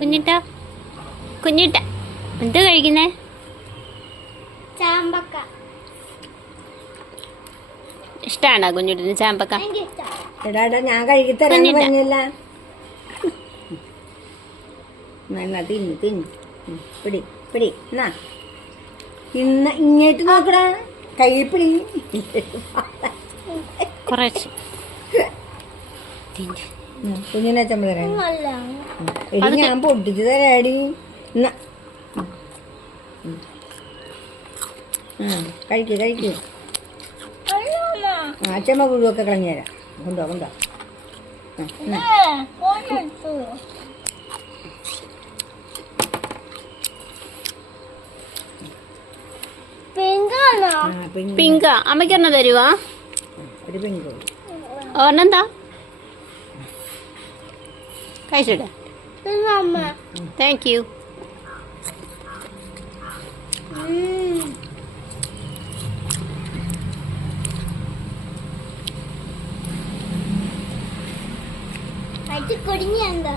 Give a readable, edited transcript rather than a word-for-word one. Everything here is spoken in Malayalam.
കുഞ്ഞിട്ട കുഞ്ഞിട്ട എന്താ കഴിക്കുന്നേ? ചാമ്പക്ക ഇഷ്ടാണോ കുഞ്ഞിട്ടിന് ചാമ്പക്ക? എടാ ഞാൻ കഴിക്കത്തരാന്ന് പറഞ്ഞില്ല. തിന്നു തിന്നു പിടി പിടി എന്നാ ഇന്ന് ഇങ്ങോട്ട് നോക്കടാ കൈ പിടി കുറച്ച് കുഞ്ഞിനെ ചമ്മ തരാം. എടി ഞാൻ പൊട്ടിച്ച് തരാടി. എന്നാ കഴിക്കൂ കഴിക്കൂ. ചമ്മ പുഴുവൊക്കെ കളഞ്ഞു തരാം. കൊണ്ടോ കൊണ്ടോ. പിങ്ക അമ്മയ്ക്ക് ഒരെണ്ണം തരുവാ? ഒരു പിങ്ക് ഒരെണ്ണെന്താ കഴിച്ചിട്ട? Thank you. കുടുങ്ങി എന്താ